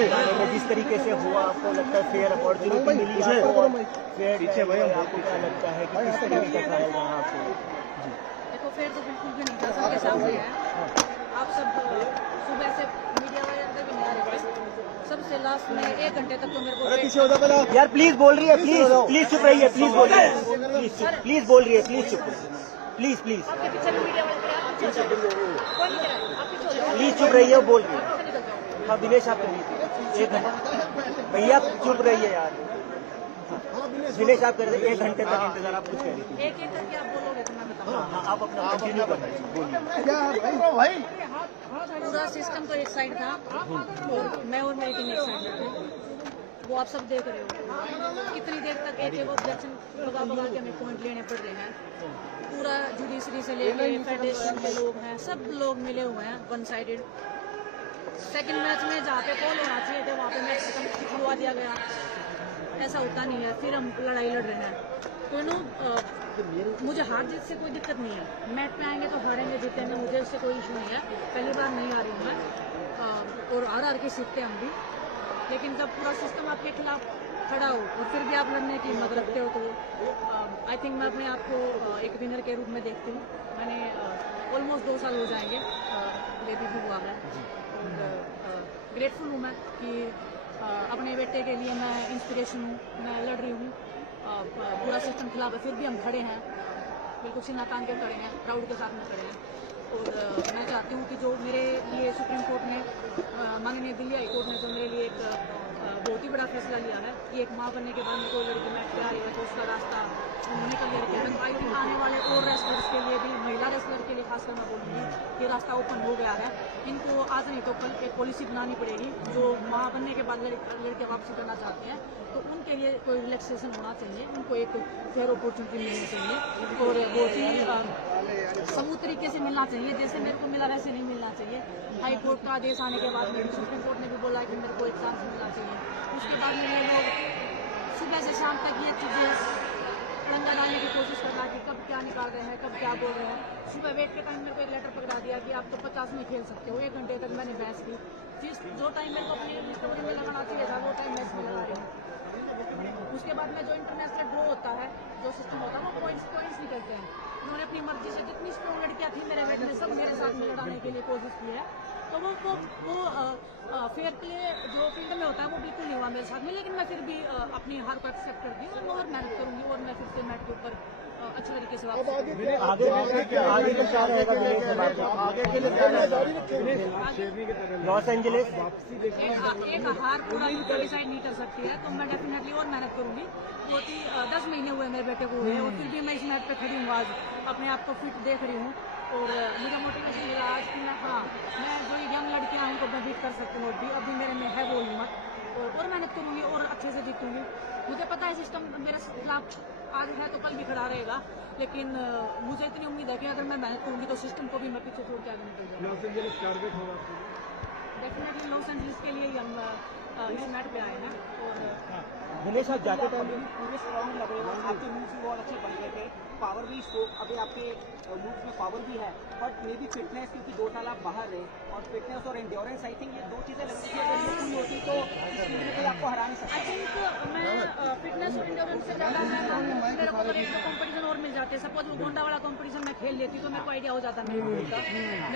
जिस तरीके से हुआ, आपको लगता है फेयर अपॉर्चुनिटी मिली आपको? फेयर आपको क्या लगता है कि किस तरीके का ट्रायल रहा आपको? देखो फेयर तो बिल्कुल भी नहीं था, सबके सामने है। आप सब सुबह से मीडिया वाले अंदर भी नहीं आ रहे थे, सबसे लास्ट में 1 घंटे तक तो मेरे को यार प्लीज बोल रही है, प्लीज चुप रहिए, प्लीज बोल रही है, प्लीज बोल रही है, प्लीज चुप, प्लीज आपके पीछे भी मीडिया वाले प्लीज चुप रही है, बोल रही है। हाँ दिनेश आप करिए 1 घंटा, भैया चुप रहिए यार। दिनेश आप कर रहे 1 घंटे तक इंतजार, आप कुछ कह रही थी। एक करके आप बोलोगे तो मैं बताऊंगा। हाँ आप अपना कंटिन्यू करना, बोलिए। पूरा सिस्टम तो एक साइड था और मैं और मेरी टीम एक साइड थे, वो आप सब देख रहे हो। कितनी देर तक एक ऑब्जेक्शन भगा के हमें पॉइंट लेने पड़ रहे हैं। पूरा जुडिशरी से लेके फेडरेशन के लोग हैं, सब लोग मिले हुए हैं वन साइडेड। सेकंड मैच में जहाँ पे कॉल होना चाहिए थे वहाँ पे मैच खत्म खुलवा दिया गया। ऐसा होता नहीं है, फिर हम लड़ाई लड़ रहे हैं। तो नो मुझे हार जीत से कोई दिक्कत नहीं है, मैच पे आएंगे तो हारेंगे जीतेंगे, मुझे इससे कोई इशू नहीं है। पहली बार नहीं आ रही हूँ मैं, और हार के सीखते हैं हम भी। लेकिन जब पूरा सिस्टम आपके खिलाफ खड़ा हो और फिर भी आप लड़ने की हिम्मत रखते हो तो आई थिंक मैं अपने आप को एक विनर के रूप में देखती हूँ। मैंने ऑलमोस्ट 2 साल हो जाएंगे बेबी भी हुआ है, और ग्रेटफुल हूँ मैं कि अपने बेटे के लिए मैं इंस्पिरेशन हूँ, मैं लड़ रही हूँ। पूरा सिस्टम खिलाफ है, फिर भी हम खड़े हैं, बिल्कुल सीना तान के खड़े हैं, प्राउड के साथ में खड़े हैं। और मैं चाहती हूँ कि जो मेरे लिए सुप्रीम कोर्ट ने, माननीय दिल्ली हाई कोर्ट ने जो मेरे लिए एक बहुत ही बड़ा फैसला लिया है कि एक माँ बनने के बाद मेरे को लड़की मैच पे आ रही है तो उसका रास्ता निकल गया है। आई थिंक आने वाले और रेसलर्स के लिए भी, महिला रेसलर के लिए खासकर मैं बोलूँगी कि रास्ता ओपन हो गया है। इनको आज नहीं तो कल एक पॉलिसी बनानी पड़ेगी, जो माँ बनने के बाद लड़के वापसी करना चाहते हैं तो उनके लिए कोई रिलैक्सेशन होना चाहिए, उनको एक फेयर अपॉर्चुनिटी मिलनी चाहिए और बहुत ही सबूत तरीके से मिलना चाहिए। जैसे मेरे को मिला वैसे नहीं मिलना चाहिए। हाई कोर्ट का आदेश आने के बाद में सुप्रीम कोर्ट ने भी बोला कि मेरे को एक चांस मिलना चाहिए। उसके बाद में ये लोग सुबह से शाम तक ये चीज़ें रंगा डालने की कोशिश कर रहा है कि कब क्या निकाल रहे हैं, कब क्या बोल रहे हैं। सुबह वेट के टाइम मेरे को एक लेटर पकड़ा दिया कि आप तो 50 में खेल सकते हो। 1 घंटे तक मैंने बहस की, जो टाइम मेरे को अपनी रिकवरी में लगाना चाहिए था वो टाइम मैच में लगा रही हूँ। उसके बाद में जो इंटरनेशनल ड्रॉ होता है, जो सिस्टम होता है, वो पॉइंट्स निकलते हैं। उन्होंने अपनी मर्जी से जितनी स्ट्रॉन्ग लड़कियाँ थी मेरे वेट में सब मेरे साथ में लड़ाने के लिए कोशिश की है। तो वो फेयर प्ले जो फील्ड में होता है वो बिल्कुल नहीं हुआ मेरे साथ में। लेकिन मैं फिर भी अपनी हार को एक्सेप्ट करती हूँ और मेहनत करूँगी और मैं फिर से मैट के ऊपर अच्छे तरीके से लॉस एंजलिस एक हार पूरा डिसाइड नहीं कर सकती है, तो मैं डेफिनेटली और मेहनत करूंगी। बहुत ही 10 महीने हुए मेरे बेटे को हुए और फिर भी मैं इस मैच पे खड़ी हूँ। आज अपने आप को फिट देख रही हूँ और मुझे मोटिवेशन मिला आज कि मैं जो यंग लड़कियाँ हैं उनको मैं बीट कर सकती हूँ। अभी मेरे में है वो हिम्मत और मेहनत करूँगी और अच्छे से जीतूंगी। मुझे पता है सिस्टम मेरे खिलाफ आज है तो कल भी खड़ा रहेगा, लेकिन मुझे इतनी उम्मीद है कि अगर मैं मेहनत करूँगी तो सिस्टम को भी मैं पीछे छोड़ के आगे निकल जाऊँगा। डेफिनेटली लॉस एंजलिस के लिए हम इस मैच पे आए हैं। और दिनेश आप जाते टाइम पूरे स्ट्रॉन्ग लग रहे हो, आपके मूव्स भी बहुत अच्छे बन गए थे, पावर भी अभी आपके मूव्स में पावर भी है, बट मे बी फिटनेस, क्योंकि 2 साल आप बाहर रहे और फिटनेस और एंड्योरेंस आई थिंक ये 2 चीज़ें लगती है। अगर ये पूरी होती तो इस फील्ड में कोई आपको हरा नहीं सकता। आई थिंक मैं फिटनेस और एंड्योरेंस से ज़्यादा मेरे को अगर एक कंपटीशन और मिल जाते, सपोज वो गोंडा वाला कंपटीशन मैं खेल लेती तो मेरे को आइडिया हो जाता मेरे को का।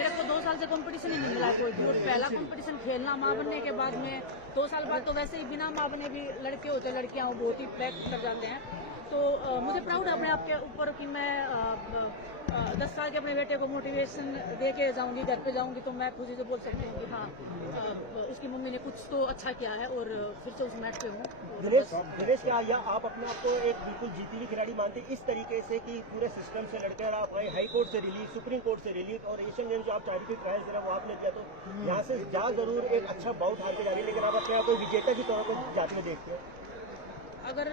मेरे को 2 साल से कंपटीशन ही नहीं मिला कोई भी, और पहला कंपटीशन खेलना माँ बनने के बाद में 2 साल बाद तो वैसे ही बिना माँ बने भी लड़के होते लड़कियाँ बहुत ही बैक कर जाते हैं। तो मुझे प्राउड है अपने आप के ऊपर कि मैं 10 साल के अपने बेटे को मोटिवेशन दे के जाऊँगी, घर पे जाऊँगी तो मैं खुशी से बोल सकती हूँ कि हाँ उसकी मम्मी ने कुछ तो अच्छा किया है और फिर से उस मैच पे हूँ। दिनेश क्या या आप अपने आप को एक बिल्कुल जीती हुई खिलाड़ी मानते इस तरीके से कि पूरे सिस्टम से लड़कर आप आए, हाई कोर्ट से रिलीज, सुप्रीम कोर्ट से रिलीज और एशियन गेम्स जो आप चैरिटी ट्रायल्स वो आपने किया, तो यहाँ से जा जरूर एक अच्छा बाउट हार के जा रही है, लेकिन आप अपने आप को विजेता की तौर पर जाते हुए देखते हो? अगर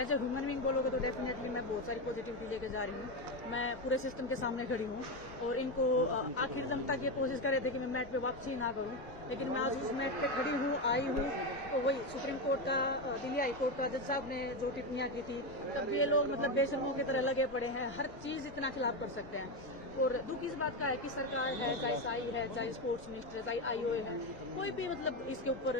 एज ए ह्यूमन बीइंग बोलोगे तो डेफिनेटली मैं बहुत सारी पॉजिटिविटी लेके जा रही हूँ। मैं पूरे सिस्टम के सामने खड़ी हूँ और इनको आखिर दम तक ये कोशिश कर रहे थे कि मैं मैट पे वापसी ना करूँ, लेकिन मैं आज उस मैच पे खड़ी हूँ, आई हूँ, तो वही सुप्रीम कोर्ट का, दिल्ली हाई कोर्ट का जज साहब ने जो टिप्पणियाँ की थी, तब ये लोग मतलब बेशर्मों की तरह लगे पड़े हैं, हर चीज़ इतना खिलाफ कर सकते हैं। और दुख इस बात का है कि सरकार है, चाहे साई है, चाहे स्पोर्ट्स मिनिस्टर है, चाहे आईओए है, कोई भी मतलब इसके ऊपर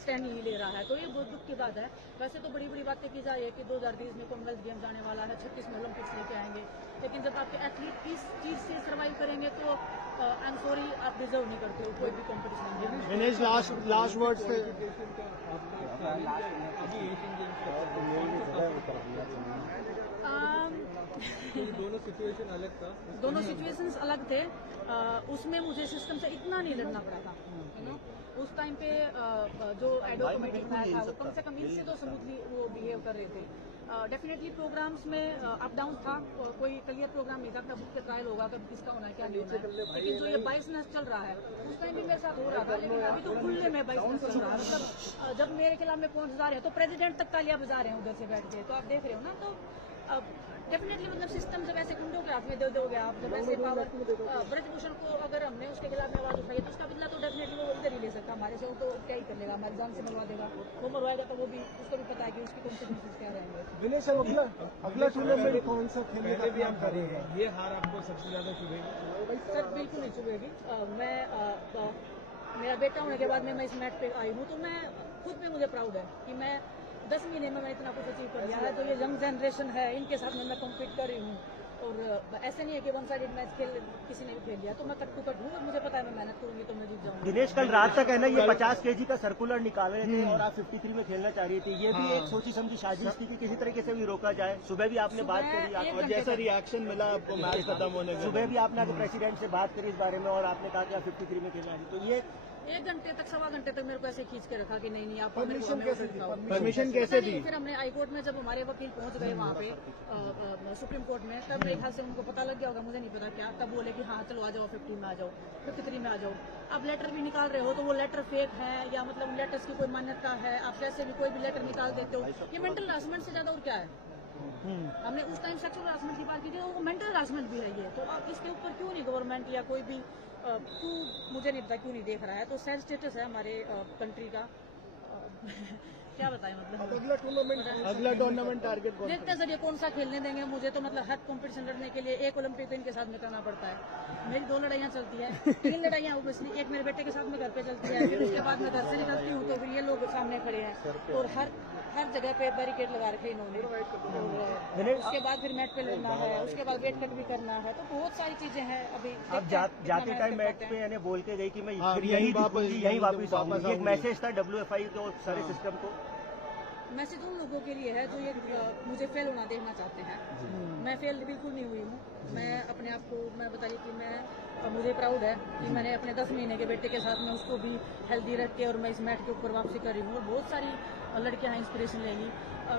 स्टैंड नहीं ले रहा है, तो ये बहुत दुख की बात है। वैसे तो बड़ी बड़ी बातें की जा रही है कि 2020 में कॉमनवेल्थ गेम्स आने वाला है, 36 में ओलंपिक्स लेके आएंगे, लेकिन जब आपके एथलीट इस चीज़ से सर्वाइव करेंगे तो आई एम सॉरी, आप डिजर्व नहीं करते हो कोई भी कॉम्पिटिशन। दिनेश लास्ट वर्ड्स दोनों सिचुएशन अलग था। दोनों सिचुएशंस अलग थे। उसमें मुझे सिस्टम से इतना नहीं लड़ना पड़ा था, उस टाइम पे जो एडो कमेटी बनाया था वो कम से कम इनसे तो स्मूथली वो बिहेव कर रहे थे। डेफिनेटली प्रोग्राम्स में अप डाउन था, कोई क्लियर प्रोग्राम नहीं था, कब किसका ट्रायल होगा, कब किसका होना है, क्या नहीं होना है। लेकिन जो ये 22 मैच चल रहा है उस टाइम भी मेरे साथ हो रहा था, लेकिन अभी तो खुले में 22 मैच चल रहा है। मतलब जब मेरे खिलाफ में पहुंच जा रहे हैं तो प्रेसिडेंट तक तालियां बजा रहे हैं उधर से बैठ के, तो आप देख रहे हो ना। तो डेफिनेटली मतलब सिस्टम जब ऐसे गुंडों के हाथ में दे दोगे आप, जब ऐसे पावर ब्रजभूषण को अगर हमने उसके खिलाफ में आवाज उठाई तो उसका बदला तो डेफिनेटली वो इधर ही ले सकता हमारे से, वो तो क्या ही कर लेगा, हमारी जान से मरवा देगा। वो मरवाएगा तो वो भी, उसको भी पता है कि उसकी कॉन्सिक्वेंसेस क्या रहेंगे। दिनेश अगला टूर्नामेंट कौन सा खेलने का प्लान करेगा? ये हार आपको सबसे ज्यादा चुभेगी? सर बिल्कुल नहीं चुभेगी। मेरा बेटा होने के बाद में मैं इस मैच पे आई हूँ, तो मैं खुद पे मुझे प्राउड है कि मैं 10 महीने में मैं इतना कुछ अचीव कर लिया है। तो ये यंग जनरेशन है, इनके साथ में मैं कॉम्पीट कर रही हूँ, और ऐसे नहीं है कि वन साइडेड मैच किसी ने भी खेल लिया। तो मैं कट टू कट हूँ, मुझे पता है मैं मेहनत करूंगी तो मैं जीत जाऊंगी। दिनेश, कल रात तक है ना ये 50 kg का सर्कुलर निकाल रहे थे और आप 53 में खेलना चाह रही थी, ये भी एक सोची समझी साजिश थी कि किसी तरीके से भी रोका जाए। सुबह भी आपने बात करी, और जैसा रिएक्शन मिला आपको मैच खत्म होने के, सुबह भी आपने आगे प्रेसिडेंट से बात करी इस बारे में और आपने कहा कि आप 53 में खेलना है। तो ये 1 घंटे तक, सवा घंटे तक मेरे को ऐसे खींच के रखा कि नहीं आप परमिशन कैसे दी? परमिशन कैसे दी? फिर हमने हाई कोर्ट में जब हमारे वकील पहुंच गए वहाँ पे सुप्रीम कोर्ट में, तब मेरे ख्याल से उनको पता लग गया होगा, मुझे नहीं पता क्या, तब बोले कि हाँ चलो आ जाओ 50 में आ जाओ, 53 में आ जाओ। अब लेटर भी निकाल रहे हो तो वो लेटर फेक है या मतलब लेटर्स की कोई मान्यता है, आप कैसे भी कोई भी लेटर निकाल देते हो, ये मेंटल हरासमेंट से ज्यादा और क्या है। हमने उस टाइम सेक्सुअल हरासमेंट की बात की थी, वो मेंटल हरासमेंट भी है ये। तो अब इसके ऊपर क्यों नहीं गवर्नमेंट या कोई भी क्यों, मुझे नहीं पता क्यों नहीं देख रहा है। तो सैड स्टेटस है हमारे कंट्री का। क्या बताएं मतलब अगला टूर्नामेंट टारगेट देखते हैं सर, ये कौन सा खेलने देंगे मुझे। तो मतलब हर कंपटीशन लड़ने के लिए एक ओलंपिक इनके साथ में करना पड़ता है। मेरी 2 लड़ाइयाँ चलती है, 3 लड़ाइयाँ ओबियसली, एक मेरे बेटे के साथ में घर पे चलती है, फिर उसके बाद मैं घर से निकलती हूँ तो फिर ये लोग सामने खड़े हैं और हर जगह पे बैरिकेड लगा रखे इन्होंने। और उसके बाद फिर मैट पे लड़ना है, उसके बाद वेट कट भी करना है, तो बहुत सारी चीजें हैं। अभी अब जाते टाइम मैच पे यानी बोल के गई कि मैं यही वापस आऊंगी, एक मैसेज था WFI को सारे सिस्टम को। मैसेज उन लोगों के लिए है जो ये मुझे फेल होना देखना चाहते हैं। मैं फेल बिल्कुल नहीं हुई हूँ। मैं अपने आप को मैं बताइए कि मुझे प्राउड है कि मैंने अपने 10 महीने के बेटे के साथ में उसको भी हेल्दी रख के और मैं इस मैट के ऊपर वापसी कर रही हूँ। बहुत सारी लड़कियां इंस्पिरेशन लेंगी।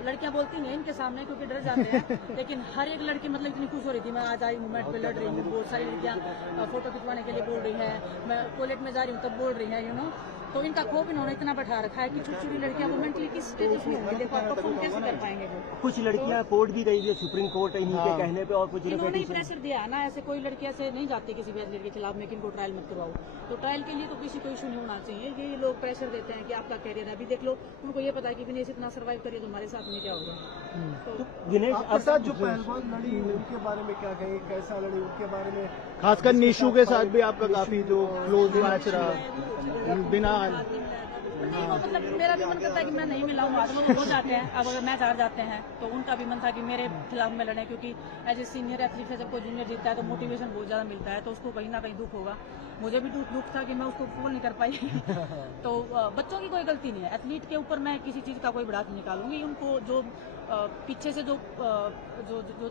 लड़कियां बोलती नहीं इनके सामने क्योंकि डर जाते हैं, लेकिन हर एक लड़की मतलब इतनी खुश हो रही थी मैं आज आई हूँ मैट पे लड़ रही हूँ। बहुत सारी लड़कियां फोटो खिंचवाने के लिए बोल रही है, मैं टॉयलेट में जा रही हूँ तब बोल रही है तो इनका खोप इन्होंने इतना बैठा रखा है कि छोटी छोटी लड़कियां वो मेंटली किस स्टेटस में होंगी, देखो आप परफॉर्म कैसे कर पाएंगे वो। कुछ लड़कियां कोर्ट भी गई है सुप्रीम कोर्ट इन्हीं के कहने पे, और कुछ इन्होंने प्रेशर दिया ना, ऐसे कोई लड़की ऐसे नहीं जाती किसी भी एथलीट के खिलाफ में कि इनको ट्रायल मत करवाओ। तो ट्रायल के लिए तो किसी को इशू नहीं होना चाहिए। ये लोग प्रेशर देते हैं कि आपका कैरियर है, अभी देख लो उनको ये पता है कि विनेश इतना सर्वाइव करिए तो हमारे साथ में क्या होगा। तो विनेश आपके साथ जो पहलवान लड़ी उनके बारे में क्या कहेंगे, कैसा लड़ी उनके बारे में? खासकर निशु के साथ भी आपका काफी जो क्लोज मैच रहा बिना नहीं, वो मतलब मेरा भी मन करता है कि मैं नहीं मिलाऊं, वो हो जाते हैं। अब अगर मैच हार जाते हैं तो उनका भी मन था कि मेरे खिलाफ में लड़े, क्योंकि एज ए सीनियर एथलीट है, जब कोई जूनियर जीतता है तो मोटिवेशन बहुत ज़्यादा मिलता है, तो उसको कहीं ना कहीं दुख होगा। मुझे भी दुख था कि मैं उसको फॉल नहीं कर पाई। तो बच्चों की कोई गलती नहीं है, एथलीट के ऊपर मैं किसी चीज़ का कोई बड़ा नहीं निकालूंगी। उनको जो पीछे से जो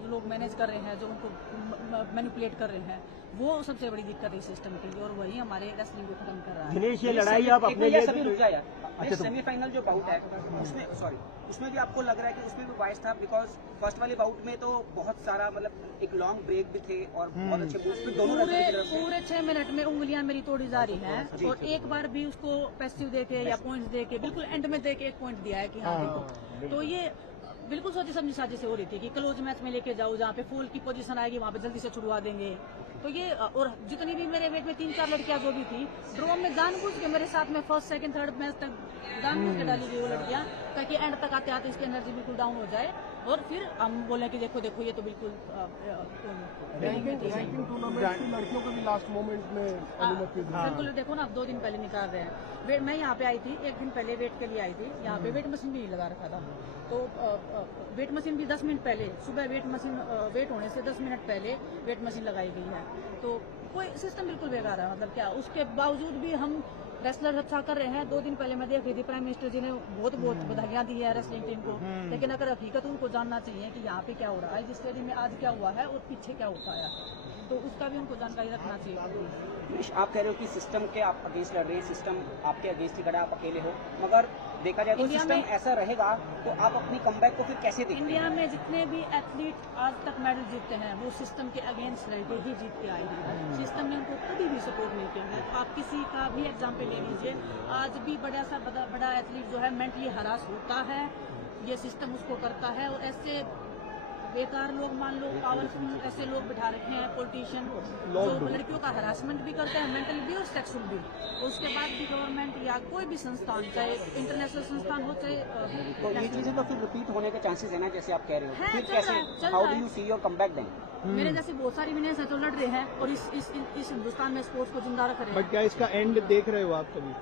लोग मैनेज कर रहे हैं, जो उनको मैनिपुलेट कर रहे हैं, वो सबसे बड़ी दिक्कत है सिस्टम की, और वही हमारे रेसलिंग को खत्म कर रहा है। दिनेश, ये लड़ाई आप अपने लिए सभी रुक जाए। सेमीफाइनल जो बाउट है उसमें भी आपको लग रहा है कि उसमें भी बाइस था, बिकॉज फर्स्ट वाले बाउट में तो बहुत सारा मतलब एक लॉन्ग ब्रेक भी थे और बहुत अच्छे मूव्स भी दोनों पूरे 6 मिनट में उंगलियां मेरी तोड़ी जा रही हैं, और एक बार भी उसको पैसिव देके या पॉइंट्स देके बिल्कुल एंड में देके एक पॉइंट दिया है कि हाँ देखो। तो ये बिल्कुल सोची समझी साजिश हो रही थी कि क्लोज मैच में लेके जाओ, जहाँ पे फुल की पोजीशन आएगी वहाँ पे जल्दी से छुड़वा देंगे। तो ये और जितनी भी मेरे वेट में 3-4 लड़कियां जो भी थी ड्रॉ में जानबूझ के मेरे साथ में फर्स्ट सेकंड थर्ड मैच तक जानबूझ के डाली गई वो लड़कियां, ताकि एंड तक आते आते इसकी एनर्जी बिल्कुल डाउन हो जाए और फिर हम बोले कि देखो देखो ये तो बिल्कुल रैंकिंग टूर्नामेंट की लड़कियों को भी लास्ट मोमेंट में अनुमति दी। बिल्कुल देखो ना, अब 2 दिन पहले निकाल रहे हैं। मैं यहाँ पे आई थी 1 दिन पहले वेट के लिए आई थी, यहाँ पे वेट मशीन भी नहीं लगा रखा था। तो वेट मशीन भी 10 मिनट पहले, सुबह वेट मशीन वेट होने से 10 मिनट पहले वेट मशीन लगाई गई है। तो कोई सिस्टम बिल्कुल बेकार है, मतलब क्या, उसके बावजूद भी हम रेसलर अच्छा कर रहे हैं। 2 दिन पहले मैं देख रही थी प्राइम मिनिस्टर जी ने बहुत बधाइयां दी है रेसलिंग टीम को, लेकिन अगर हकीकत उनको जानना चाहिए कि यहाँ पे क्या हो रहा है, जिस स्टेडियम में आज क्या हुआ है और पीछे क्या होता है, तो उसका भी उनको जानकारी रखना चाहिए। आप कह रहे हो कि सिस्टम के आप अगेंस्ट लड़ रहे हैं, सिस्टम आपके अगेंस्ट ही खड़ा, आप अकेले हो, मगर देखा जाए तो इंडिया सिस्टम में- ऐसा रहेगा तो आप अपनी कमबैक को फिर कैसे देखते हैं? इंडिया में जितने भी एथलीट आज तक मेडल जीतते हैं वो सिस्टम के अगेंस्ट लड़के ही जीत के आए हैं। सिस्टम ने उनको कभी भी सपोर्ट नहीं किया है। आप किसी का भी एग्जाम्पल ले लीजिए, आज भी बड़ा एथलीट जो है मेंटली हरास होता है, ये सिस्टम उसको करता है। और ऐसे बेकार लोग, मान लो पावरफुल ऐसे लोग बिठा रखे हैं पॉलिटिशियन, जो लड़कियों का हरासमेंट भी करते हैं, मेंटल भी और सेक्सुअल भी। उसके बाद भी गवर्नमेंट या कोई भी संस्थान, चाहे इंटरनेशनल संस्थान हो चाहे तो ये चीजें तो फिर रिपीट होने के चांसेस है ना, जैसे आप कह रहे हो, है, फिर चल कैसे, रहा है, चल हाउ रहा डू है। You see your comeback then? मेरे जैसे बहुत सारी विनेस है जो लड़ रहे हैं और इस हिंदुस्तान में स्पोर्ट्स को जिंदा रख रहे हैं। बट क्या इसका एंड देख रहे हो आप कभी?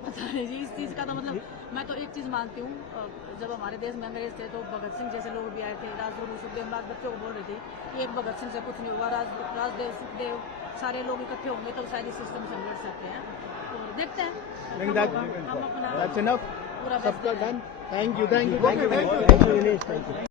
पता नहीं जी, इस चीज का तो मतलब मैं तो एक चीज मानती हूँ, जब हमारे देश में अंग्रेज थे तो भगत सिंह जैसे लोग भी आए थे, राजगुरु सुखदेव, हम बच्चों को बोल रहे थे कि एक भगत सिंह से कुछ नहीं होगा, राजदेव सुखदेव सारे लोग इकट्ठे होंगे तब शायद इस सिस्टम से हम लड़ सकते हैं। तो देखते हैं, हम अपना That's enough. पूरा सबका best done. Thank you, thank you, thank you Vinesh, thank you.